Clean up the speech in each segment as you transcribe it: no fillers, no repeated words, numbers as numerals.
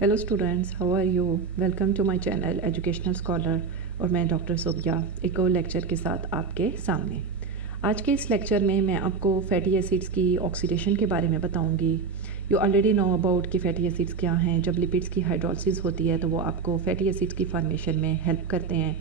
Hello students, how are you? Welcome to my channel educational scholar. और मैं doctor Sobia एक और लेक्चर के साथ आपके सामने। आज के इस लेक्चर में मैं आपको फैटी एसिड्स की ऑक्सीडेशन के बारे में बताऊंगी। यू ऑलरेडी नो अबाउट कि फैटी एसिड्स क्या हैं। जब लिपिड्स की हाइड्रोलिसिस होती है तो वो आपको फैटी एसिड्स की फॉर्मेशन में हेल्प करते हैं।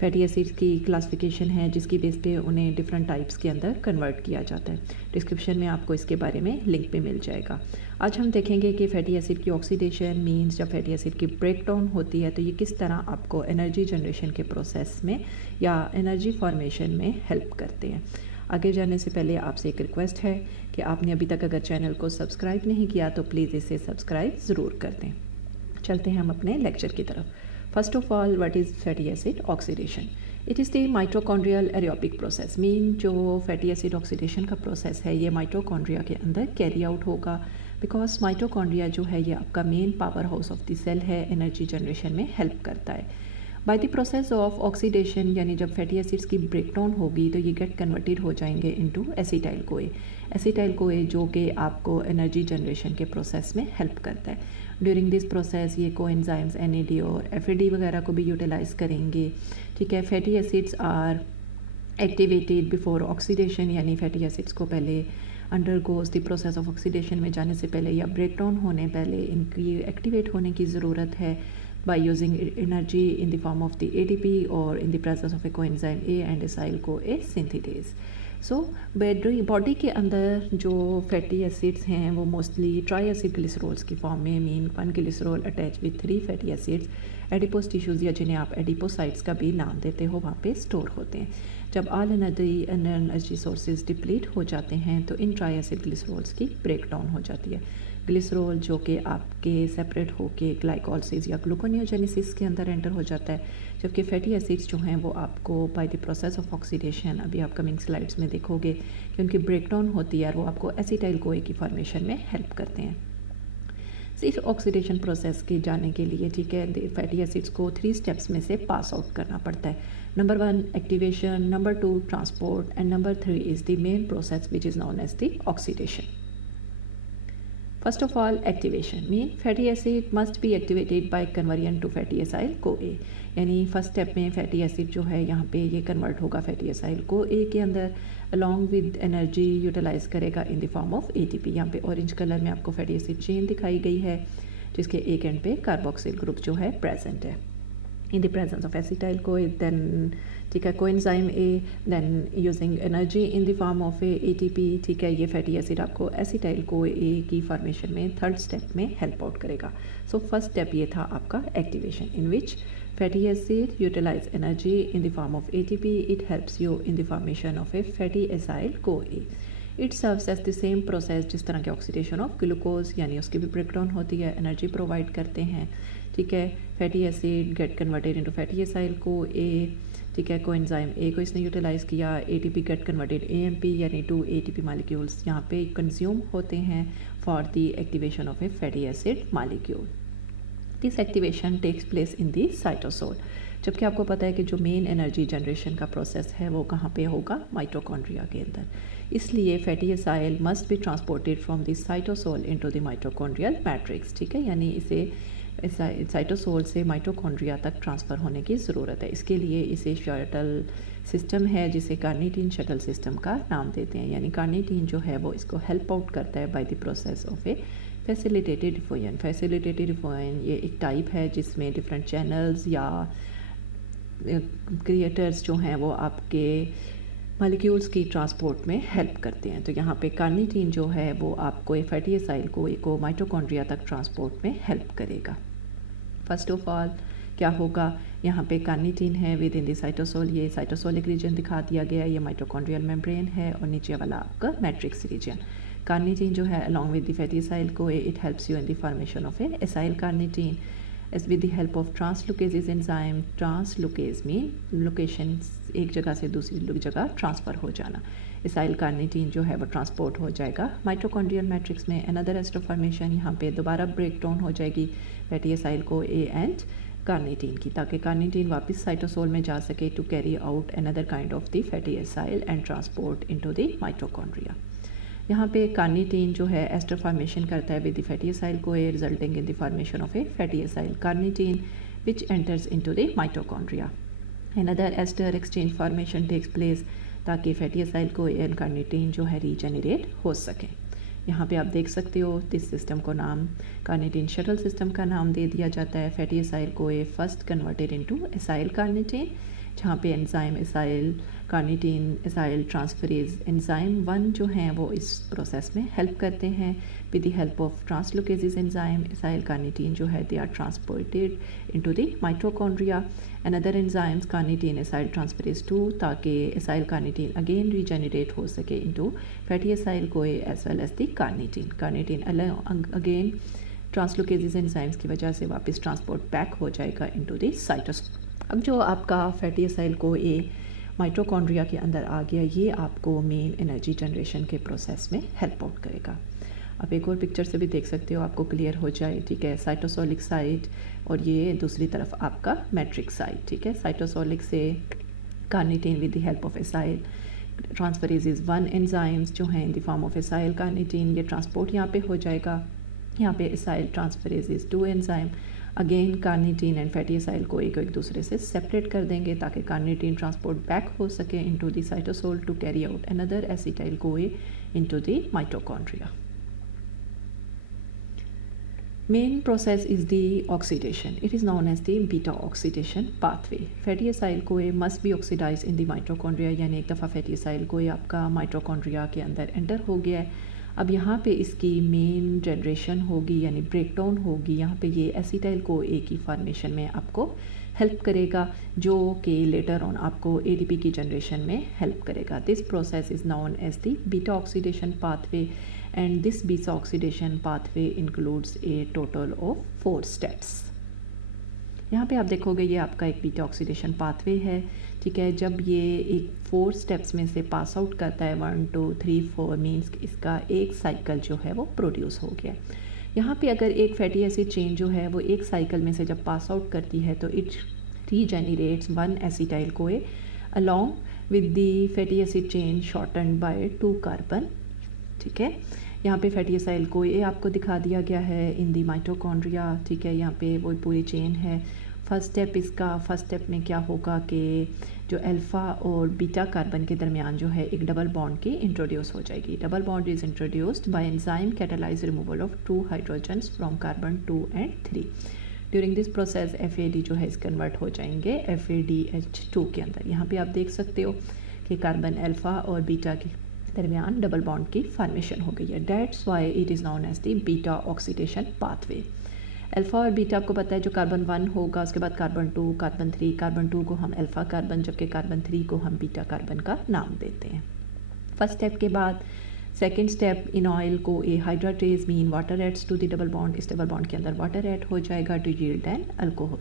फैटी एसिड्स की क्लासिफिकेशन है जिसकी बेस पे उन्हें डिफरेंट टाइप्स के अंदर कन्वर्ट किया जाता है। डिस्क्रिप्शन में आपको इसके बारे में लिंक पे मिल जाएगा। आज हम देखेंगे कि फैटी एसिड की ऑक्सीडेशन मीन्स जब फैटी एसिड की ब्रेक डाउन होती है तो ये किस तरह आपको एनर्जी जनरेशन के प्रोसेस में या एनर्जी फॉर्मेशन में हेल्प करते हैं। आगे जाने से पहले आपसे एक रिक्वेस्ट है कि आपने अभी तक अगर चैनल को सब्सक्राइब नहीं किया तो प्लीज़ इसे सब्सक्राइब ज़रूर कर दें। चलते हैं हम अपने लेक्चर की तरफ। First of all, what is fatty acid oxidation? It is the mitochondrial aerobic process. Mean जो फैटी एसिड ऑक्सीडेशन का प्रोसेस है ये माइटोकॉन्ड्रिया के अंदर कैरी आउट होगा। बिकॉज माइटोकॉन्ड्रिया जो है ये आपका main powerhouse of the cell है, एनर्जी जनरेशन में हेल्प करता है। By the process of oxidation यानी जब फैटी एसिड्स की ब्रेकडाउन होगी तो ये गेट कन्वर्टेड हो जाएंगे into acetyl CoA. Acetyl CoA जो कि आपको एनर्जी जनरेशन के प्रोसेस में हेल्प करता है। ड्यूरिंग दिस प्रोसेस ये कोएंजाइम्स NAD और FAD वगैरह को भी यूटिलाइज करेंगे। ठीक है, fatty acids are activated before oxidation यानी फैटी एसिड्स को पहले undergoes the process of oxidation में जाने से पहले या ब्रेकडाउन होने पहले इनकी एक्टिवेट होने की ज़रूरत है by using energy in the form of the ADP or in the presence of a coenzyme A and acyl-CoA synthetase. So body के अंदर जो फैटी एसिड्स हैं वो मोस्टली ट्राई एसिड ग्लिसरोल्स की फॉर्म में mean 1 glycerol attach with 3 fatty acids adipose tissues या जिन्हें आप एडिपोसाइट्स का भी नाम देते हो वहाँ पे स्टोर होते हैं। जब ऑल एनर्जी सोर्सेज डिप्लीट हो जाते हैं तो इन ट्राई एसिड ग्लिसरोल्स की ब्रेक डाउन हो जाती है। ग्लिसरोल जो कि आपके सेपरेट होके ग्लाइकोलिसिस या ग्लूकोनियोजेनेसिस के अंदर एंटर हो जाता है, जबकि फैटी एसिड्स जो हैं वो आपको bye the process of oxidation अभी अपकमिंग स्लाइड्स में देखोगे कि उनकी ब्रेकडाउन होती है और वो आपको एसिटाइल कोए की फॉर्मेशन में हेल्प करते हैं। इस ऑक्सीडेशन प्रोसेस के जाने के लिए ठीक है फैटी एसिड्स को 3 स्टेप्स में से पास आउट करना पड़ता है। Number 1 activation, number 2 transport and number 3 is the main process which is known as the oxidation. First of all, activation mean fatty acid must be activated by conversion to fatty acyl CoA। यानी first step में fatty acid जो है यहाँ पे ये convert होगा fatty acyl CoA के अंदर अलॉन्ग विद एनर्जी यूटिलाइज करेगा इन द फॉर्म ऑफ ATP। यहाँ पे ऑरेंज कलर में आपको फैटी एसिड चेन दिखाई गई है जिसके एक एंड पे कार्बोक्सिल ग्रुप जो है प्रेजेंट है। In the presence of acetyl CoA, then ठीक है coenzyme A, then using energy in the form of a ATP, ठीक है ये फैटी एसिड आपको acetyl CoA की फॉर्मेशन में थर्ड स्टेप में हेल्प आउट करेगा। सो फर्स्ट स्टेप ये था आपका activation in which fatty acid utilise energy in the form of ATP। It helps you in the formation of a fatty acyl CoA। It serves as the same process जिस तरह के oxidation of glucose यानी उसकी भी breakdown होती है, energy provide करते हैं। ठीक है, fatty acid get converted into fatty acyl CoA। ठीक है, कोएंजाइम A को इसने यूटिलाइज किया, ATP गेट कन्वर्टेड AMP यानी 2 ATP मालिक्यूल्स यहाँ पे कंज्यूम होते हैं for the activation of a fatty acid molecule. This activation takes place in the cytosol. जबकि आपको पता है कि जो मेन एनर्जी जनरेशन का प्रोसेस है वो कहाँ पे होगा, माइटोकॉन्ड्रिया के अंदर। इसलिए fatty acyl must be transported from the cytosol into the mitochondrial matrix. ठीक है, यानी इसे साइटोसोल से माइटोकॉन्ड्रिया तक ट्रांसफ़र होने की ज़रूरत है। इसके लिए इसे शटल सिस्टम है जिसे कार्निटीन शटल सिस्टम का नाम देते हैं। यानी कार्निटीन जो है वो इसको हेल्प आउट करता है by the process of a facilitated diffusion. Facilitated diffusion ये एक टाइप है जिसमें डिफरेंट चैनल्स या क्रिएटर्स जो हैं वो आपके मालिक्यूल्स की ट्रांसपोर्ट में हेल्प करते हैं। तो यहाँ पे कार्निटीन जो है वो आपको फैटी एसाइल को माइटोकॉन्ड्रिया तक ट्रांसपोर्ट में हेल्प करेगा। फर्स्ट ऑफ ऑल क्या होगा, यहाँ पे कार्निटीन है विद इन द साइटोसोल। ये साइटोसोलिक रीजन दिखा दिया गया है, ये माइटोकॉन्ड्रियल मेम्ब्रेन है और नीचे वाला आपका मैट्रिक्स रीजन। कार्निटीन जो है along with the fatty acyl CoA it helps you in the formation of A acyl carnitine as with the help of translocases enzyme। Translocase mean location एक जगह से दूसरी जगह ट्रांसफ़र हो जाना। एसाइल कार्निटीन जो है वो ट्रांसपोर्ट हो जाएगा माइटोकॉन्ड्रियल मैट्रिक्स में। अनदर एस्टर फॉर्मेशन यहाँ पे दोबारा ब्रेक डाउन हो जाएगी fatty acyl CoA and carnitine की, ताकि कार्निटीन वापस साइटोसोल में जा सके to carry out another kind of the fatty acyl and transport into the mitochondria. यहाँ पे कार्निटीन जो है एस्टर फॉर्मेशन करता है with the fatty acyl CoA resulting in the formation of a fatty acyl carnitine which enters into the mitochondria. Another ester exchange formation takes place ताकि fatty acyl को N carnitine जो है regenerate हो सके। यहाँ पे आप देख सकते हो इस सिस्टम को नाम कार्निटीन शटल सिस्टम का नाम दे दिया जाता है। Fatty acyl CoA first converted into acyl carnitine, जहाँ पे enzyme acyl carnitine acyl transferase enzyme 1 जो हैं वो इस प्रोसेस में हेल्प करते हैं। With the help of translocases enzyme acyl carnitine जो है they are transported into the mitochondria. Another enzymes carnitine acyl transferase 2 ताकि एसाइल कार्निटीन अगेन रीजेनरेट हो सके into fatty acyl CoA as well as the carnitine. Carnitine again translocases enzymes की वजह से वापस transport back हो जाएगा इनटू द साइटोस्केलेटन। अब जो आपका फैटी एसाइल को ए माइटोकॉन्ड्रिया के अंदर आ गया, ये आपको मेन एनर्जी जनरेशन के प्रोसेस में हेल्प आउट करेगा। आप एक और पिक्चर से भी देख सकते हो, आपको क्लियर हो जाए, ठीक है। साइटोसोलिक साइट और ये दूसरी तरफ आपका मैट्रिक्स साइट, ठीक है। साइटोसोलिक से carnitine with the help of acyl transferases 1 enzymes जो हैं इन the form of acyl carnitine, ये ट्रांसपोर्ट यहाँ पे हो जाएगा। यहाँ पे acyl transferases 2 enzyme again carnitine and fatty acyl को एक दूसरे से सेपरेट कर देंगे ताकि कार्निटीन ट्रांसपोर्ट बैक हो सके into the cytosol to carry out another acetyl CoA into the mitochondria. Main process is the oxidation. It is known as the beta oxidation pathway. Fatty acyl CoA must be oxidized in the mitochondria, यानी एक दफ़ा fatty acyl CoA आपका mitochondria के अंदर enter हो गया है। अब यहाँ पे इसकी मेन जनरेशन होगी यानी ब्रेकडाउन होगी। यहाँ पे ये एसिटाइल CoA की फॉर्मेशन में आपको हेल्प करेगा, जो कि लेटर ऑन आपको एडीपी की जनरेशन में हेल्प करेगा। This process is known as the beta oxidation pathway and this beta oxidation pathway includes a total of 4 steps. यहाँ पे आप देखोगे ये आपका एक बीटा ऑक्सीडेशन पाथवे है, ठीक है। जब ये एक 4 स्टेप्स में से पास आउट करता है 1 2 3 4 मीन्स इसका एक साइकिल जो है वो प्रोड्यूस हो गया। यहाँ पे अगर एक फैटी एसिड चेन जो है वो एक साइकिल में से जब पास आउट करती है तो it regenerates 1 acetyl CoA along with the fatty acid chain shortened by 2 carbon, ठीक है। यहाँ पे फैटी एसाइल कोए आपको दिखा दिया गया है इन दी माइटोकॉन्ड्रिया, ठीक है। यहाँ पे वो पूरी चेन है। फर्स्ट स्टेप में क्या होगा कि जो अल्फ़ा और बीटा कार्बन के दरमियान जो है एक डबल बॉन्ड की इंट्रोड्यूस हो जाएगी। Double bond is introduced by enzyme catalyse removal of 2 hydrogens from carbon 2 and 3। During this process FAD जो है इस कन्वर्ट हो जाएंगे FADH2 के अंदर। यहाँ पे आप देख सकते हो कि कार्बन अल्फ़ा और बीटा के दरमियान डबल बॉन्ड की फॉर्मेशन हो गई है। That's why it is known as the beta oxidation pathway. Alpha और बीटा आपको पता है, जो कार्बन 1 होगा उसके बाद कार्बन 2 कार्बन 3, कार्बन 2 को हम अल्फ़ा कार्बन जबकि कार्बन 3 को हम बीटा कार्बन का नाम देते हैं। फर्स्ट स्टेप के बाद second step enoyl CoA hydratase mean water adds to the double bond, इस डबल बॉन्ड के अंदर वाटर ऐड हो जाएगा to yield an alcohol.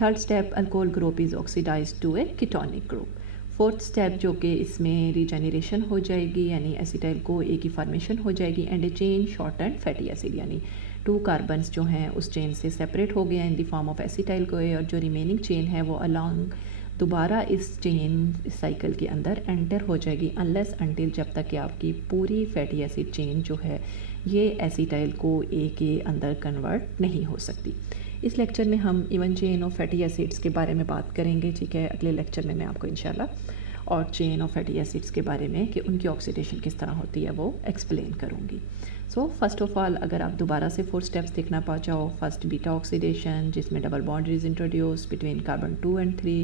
Third step alcohol group is oxidise to a ketonic group. Fourth step जो कि इसमें regeneration हो जाएगी यानी एसिटाइल कोए की फॉर्मेशन हो जाएगी and A chain short and fatty acid यानी 2 कार्बन्स जो हैं उस चेन से सेपरेट हो गए इन the form of acetyl CoA, और जो रिमेनिंग चेन है वो अलॉन्ग दोबारा इस चेन साइकिल के अंदर एंटर हो जाएगी अनलेस अनटिल जब तक कि आपकी पूरी फैटी एसिड चेन जो है ये एसिटाइल कोए के अंदर कन्वर्ट नहीं हो सकती। इस लेक्चर में हम even chain of fatty acids के बारे में बात करेंगे, ठीक है। अगले लेक्चर में मैं आपको इंशाल्लाह और चेन ऑफ फैटी एसिड्स के बारे में कि उनकी ऑक्सीडेशन किस तरह होती है वो एक्सप्लेन करूँगी। सो फर्स्ट ऑफ ऑल अगर आप दोबारा से 4 स्टेप्स देखना पा जाओ, फर्स्ट बीटा ऑक्सीडेशन जिसमें double bond is introduce between carbon 2 and 3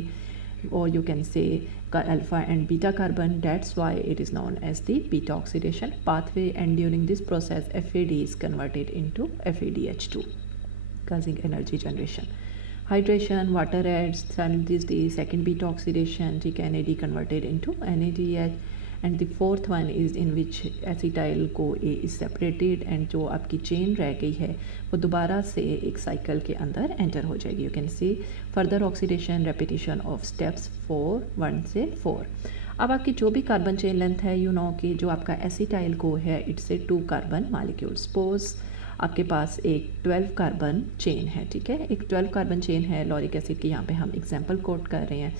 or you can say alpha and beta carbon. That's why it is known as the beta oxidation pathway, and during this process FAD is converted into FADH2 causing energy generation. Hydration, water adds, and this the second beta oxidation, NAD converted into NADH, and the fourth one is in which acetyl CoA is separated and जो आपकी chain रह गई है वो दोबारा से एक cycle के अंदर एंटर हो जाएगी। You can C further oxidation repetition of steps 1 से 4। अब आपकी जो भी कार्बन चेन लेंथ है यू नो कि जो आपका एसिटाइल को है it's a 2 carbon molecule. Suppose आपके पास एक 12 कार्बन चेन है, ठीक है। एक 12 कार्बन चेन है लॉरिक एसिड की, यहाँ पे हम एग्जांपल कोट कर रहे हैं।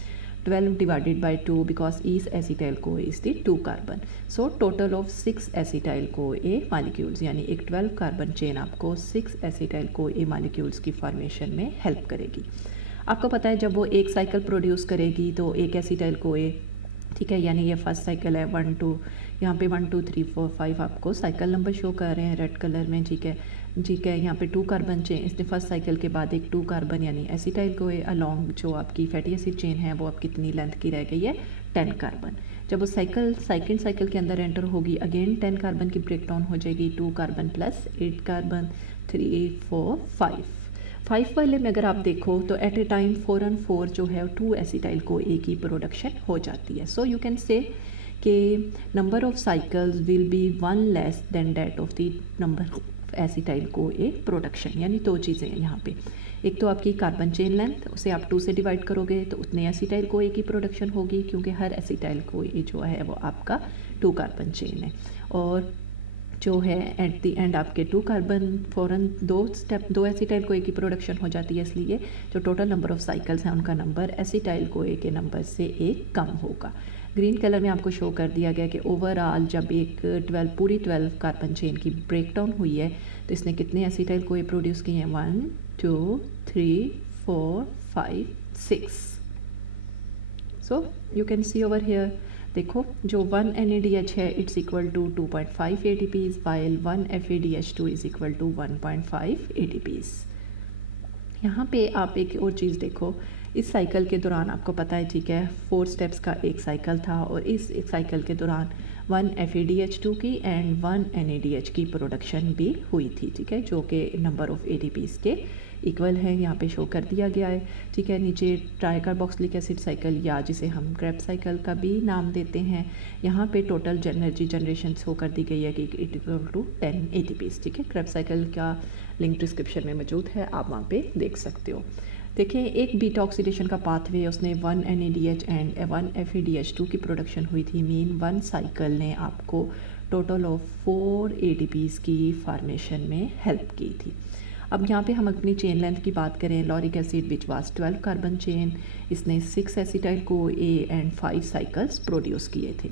12 divided by 2 because each acetyl CoA is the 2 carbon. So total of 6 acetyl CoA molecules, यानी एक 12 कार्बन चेन आपको 6 acetyl CoA molecules की फॉर्मेशन में हेल्प करेगी। आपको पता है जब वो एक साइकिल प्रोड्यूस करेगी तो एक एसिटाइल CoA, ठीक है, यानी ये फर्स्ट साइकिल है 1 2, यहाँ पे 1 2 3 4 5 आपको साइकिल नंबर शो कर रहे हैं रेड कलर में, ठीक है, ठीक है। यहाँ पे 2 कार्बन चेन, इसने फर्स्ट साइकिल के बाद एक 2 कार्बन यानी एसिटाइल CoA अलोंग जो आपकी फैटी एसिड चेन है वो अब कितनी लेंथ की रह गई है 10 कार्बन। जब वो सेकंड साइकिल के अंदर एंटर होगी अगेन 10 कार्बन की ब्रेक डाउन हो जाएगी, 2 कार्बन प्लस 8 कार्बन 3 4 5 वाले में अगर आप देखो तो एट ए टाइम 4 on 4 जो है 2 एसिटाइल CoA की प्रोडक्शन हो जाती है। सो यू कैन से कि number of cycles will be 1 less than that of the number of acetyl CoA production. यानी 2 चीज़ें हैं यहाँ पे, एक तो आपकी कार्बन चेन लेंथ, उसे आप 2 से डिवाइड करोगे तो उतने एसिटाइल CoA की प्रोडक्शन होगी क्योंकि हर एसिटाइल CoA जो है वो आपका 2 कार्बन चेन है, और जो है एट द एंड आपके 2 कार्बन फ़ौरन 2 एसिटाइल CoA की प्रोडक्शन हो जाती है, इसलिए जो टोटल नंबर ऑफ साइकिल्स हैं उनका नंबर एसिटाइल CoA के नंबर से एक कम होगा। ग्रीन कलर में आपको शो कर दिया गया कि ओवरऑल जब एक 12 कार्बन चेन की ब्रेक डाउन हुई है तो इसने कितने एसिटाइल CoA प्रोड्यूस किए हैं 1 2 3 4 5 6। So you can see over here, देखो जो 1 NADH है it's equal to 2.5 ATPs while 1 FADH2 is equal to 1.5 ATPs। यहाँ पे आप एक और चीज़ देखो, इस साइकिल के दौरान आपको पता है, ठीक है, 4 स्टेप्स का एक साइकिल था और इस एक साइकिल के दौरान 1 FADH2 की एंड 1 NADH की प्रोडक्शन भी हुई थी, ठीक है, जो कि नंबर ऑफ ATPs के इक्वल है, यहाँ पे शो कर दिया गया है, ठीक है। नीचे ट्राइकार्बोक्सिलिक एसिड साइकिल या जिसे हम क्रेब्स साइकिल का भी नाम देते हैं, यहाँ पे टोटल एनर्जी जनरेशन शो कर दी गई है कि इट इक्वल टू 10 ATPs, ठीक है। क्रेब्स साइकिल का लिंक डिस्क्रिप्शन में मौजूद है, आप वहाँ पे देख सकते हो। देखिए एक बीटा ऑक्सीडेशन का पाथवे, उसने 1 NADH एंड 1 FADH2 की प्रोडक्शन हुई थी, मीन 1 साइकिल ने आपको टोटल ऑफ 4 ATPs की फॉर्मेशन में हेल्प की थी। अब यहाँ पे हम अपनी चेन लेंथ की बात करें, lauric acid which was 12 carbon chain, इसने 6 acetyl CoA and 5 cycles produce किए थे।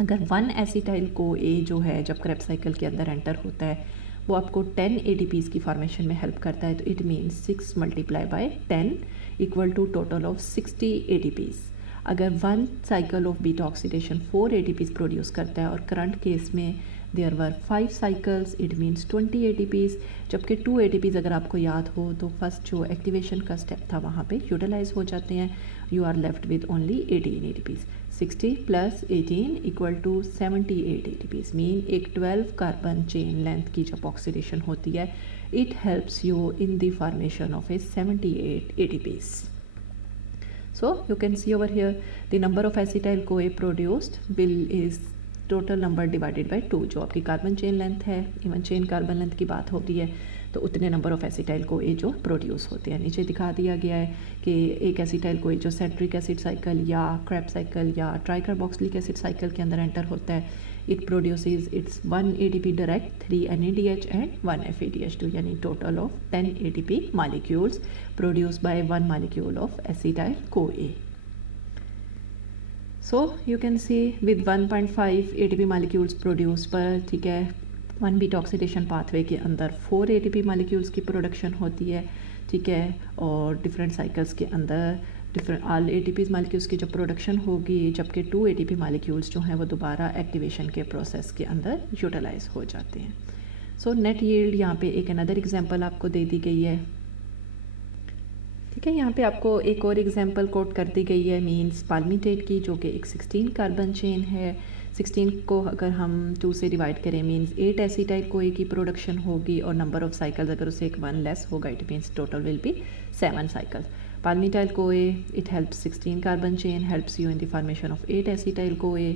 अगर 1 एसिटाइल CoA जो है जब क्रेब्स साइकिल के अंदर एंटर होता है वो आपको 10 ATPs की फॉर्मेशन में हेल्प करता है, तो it means 6 multiply by 10 equal to total of 60 ATPs। अगर 1 cycle of beta oxidation 4 ATPs produce करता है और करंट केस में there were 5 cycles, it means 20 ATPs, जबकि 2 ATPs अगर आपको याद हो तो फर्स्ट जो एक्टिवेशन का स्टेप था वहाँ पे यूटिलाइज हो जाते हैं, you are left with only 18 ATPs। 60 plus 18 equal to 78 ATPs, mean एक 12 कार्बन चेन लेंथ की जब ऑक्सीडेशन होती है it helps you in the formation of A 78 ATPs। So you can see over here the number of acetyl CoA produced will is total number divided by 2। जो आपकी carbon chain length है, even chain carbon length की बात हो रही है तो उतने नंबर ऑफ एसिटाइल CoA जो प्रोड्यूस होते हैं। नीचे दिखा दिया गया है कि एक एसिटाइल CoA जो सेंट्रिक एसिड साइकिल या क्रेब्स साइकिल या ट्राइकार्बोक्सिलिक एसिड साइकिल के अंदर एंटर होता है, it produces it's 1 ATP direct, 3 NADH and 1 FADH2, यानी total of 10 ATP molecules produce by 1 molecule of acetyl CoA। So you can see with 1.5 ATP molecules produce पर, ठीक है, 1 beta oxidation pathway के अंदर 4 ATP मॉलिक्यूल्स की production होती है, ठीक है, और डिफरेंट साइकिल्स के अंदर डिफरेंट ऑल ATP मॉलिक्यूल्स की जो प्रोडक्शन होगी, जबकि 2 ATP मॉलिक्यूल्स जो हैं वो दोबारा एक्टिवेशन के प्रोसेस के अंदर यूटिलाइज हो जाते हैं। सो नेट यील्ड यहाँ पे एक अनदर एग्जांपल आपको दे दी गई है, ठीक है। यहाँ पे आपको एक और एग्जांपल कोट कर दी गई है, मीन्स पाल्मिटेट की, जो कि एक 16 कार्बन चेन है। 16 को अगर हम 2 से डिवाइड करें मीन्स 8 एसिटाइल CoA की प्रोडक्शन होगी और नंबर ऑफ साइकिल्स अगर उसे एक 1 लेस होगा it means total will be 7 cycles. Palmitoyl CoA, it helps 16 carbon chain, helps you in the formation of 8 acetyl CoA,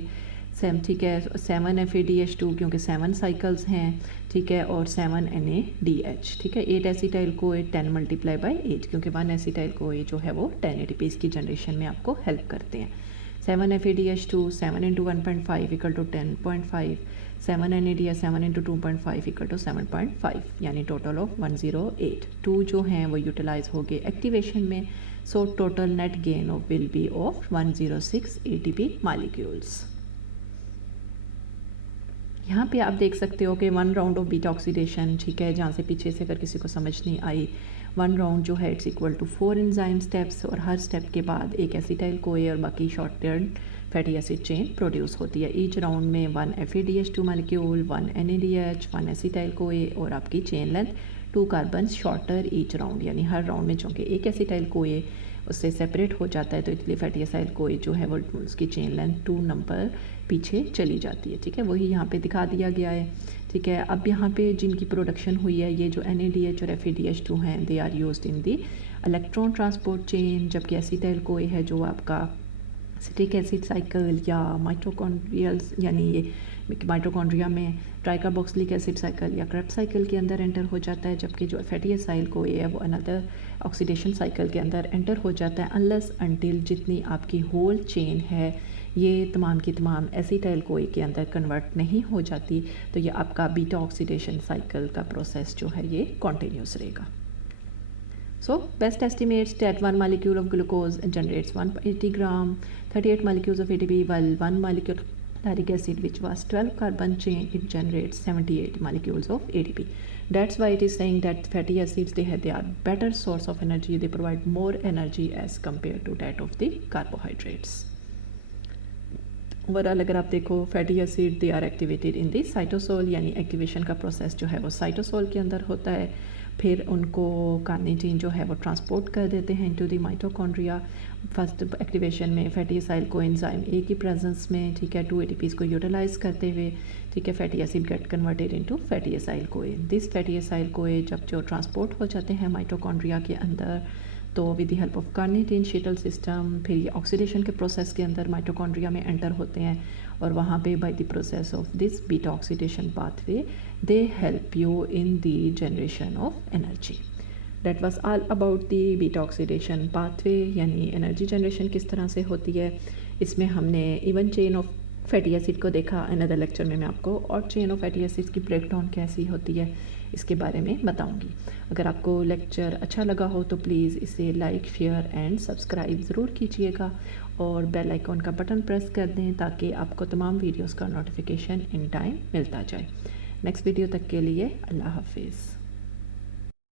same, ठीक है, 7 FADH2 क्योंकि 7 साइकिल्स हैं, ठीक है, और 7 NADH, ठीक है, 8 एसिटाइल CoA 10 मल्टीप्लाई बाय 8 क्योंकि 1 एसिटाइल CoA जो है वो 10 ATPs की जनरेशन में आपको हेल्प करते हैं। 7 FADH2 7 into 1.5 equal to 10.5, 7 NADH 7 into 2.5 equal to 7.5 यानी टोटल ऑफ 108। 2 जो हैं वो यूटिलाइज हो गए एक्टिवेशन में, so total net gain of will be of 106 ATP molecules. यहाँ पे आप देख सकते हो कि 1 राउंड ऑफ बीटा ऑक्सीडेशन, ठीक है, जहाँ से पीछे से अगर किसी को समझ नहीं आई, 1 राउंड जो है it's equal to 4 enzyme steps, और हर स्टेप के बाद एक एसिटाइल कोए और बाकी short turn fatty acid chain produce होती है। ईच राउंड में 1 FADH2 मालिक्यूल, 1 NADH, 1 एसिटाइल कोए और आपकी chain length 2 carbon shorter each round, यानी हर राउंड में चूँकि एक एसिटाइल कोए उससे सेपरेट हो जाता है तो इसलिए फैटी एसिड कोई जो है वो उसकी चेन लेंथ 2 नंबर पीछे चली जाती है, ठीक है, वही यहाँ पे दिखा दिया गया है, ठीक है। अब यहाँ पे जिनकी प्रोडक्शन हुई है ये जो NADH और FADH2 हैं, they are used in the electron transport chain, जबकि एसिटाइल कोई है जो आपका सिट्रिक एसिड साइकिल या माइटोकॉन्ड्रियल यानी ये माइटोकॉन्ड्रिया में ट्राइकार्बोक्सिलिक एसिड साइकिल या क्रेब्स साइकिल के अंदर एंटर हो जाता है, जबकि जो फैटी एसाइल को है वो अनदर ऑक्सीडेशन साइकिल के अंदर एंटर हो जाता है, अनलेस अनटिल जितनी आपकी होल चेन है ये तमाम की तमाम एसिटाइल कोई के अंदर कन्वर्ट नहीं हो जाती, तो ये आपका बीटा ऑक्सीडेशन साइकिल का प्रोसेस जो है ये कॉन्टीन्यूस रहेगा। So best estimates that 1 molecule of glucose generates 180 gram, 38 molecules of ATP, while 1 molecule of lactic acid, which was 12 carbon chain, it generates 78 molecules of ATP. That's why it is saying that fatty acids they are better source of energy. They provide more energy as compared to that of the carbohydrates. Overall अगर आप देखो fatty acid they are activated in the cytosol, यानी activation का process जो है वो cytosol के अंदर होता है, फिर उनको कार्निटीन जो है वो ट्रांसपोर्ट कर देते हैं into the mitochondria. First activation में फैटी एसाइल को एंजाइम ए की प्रेजेंस में, ठीक है, 2 ATPs को यूटिलाइज करते हुए, ठीक है, fatty acid get converted into fatty acyl कोए। दिस फैटी एसाइल कोए जब जो ट्रांसपोर्ट हो जाते हैं माइटोकॉन्ड्रिया के अंदर, तो with the help of carnitine shuttle system फिर ये ऑक्सीडेशन के प्रोसेस के अंदर माइटोकॉन्ड्रिया में एंटर होते हैं, और वहाँ पे bye the process of this beta oxidation pathway they help you in the generation of energy. That was all about the beta oxidation pathway, यानी एनर्जी जनरेशन किस तरह से होती है। इसमें हमने even chain of fatty acid को देखा, अनदर लेक्चर में मैं आपको और चेन ऑफ फैटी एसिड की ब्रेकडाउन कैसी होती है इसके बारे में बताऊंगी। अगर आपको लेक्चर अच्छा लगा हो तो प्लीज़ इसे लाइक, शेयर एंड सब्सक्राइब ज़रूर कीजिएगा, और बेल आइकॉन का बटन प्रेस कर दें ताकि आपको तमाम वीडियोस का नोटिफिकेशन इन टाइम मिलता जाए। नेक्स्ट वीडियो तक के लिए अल्लाह हाफिज़।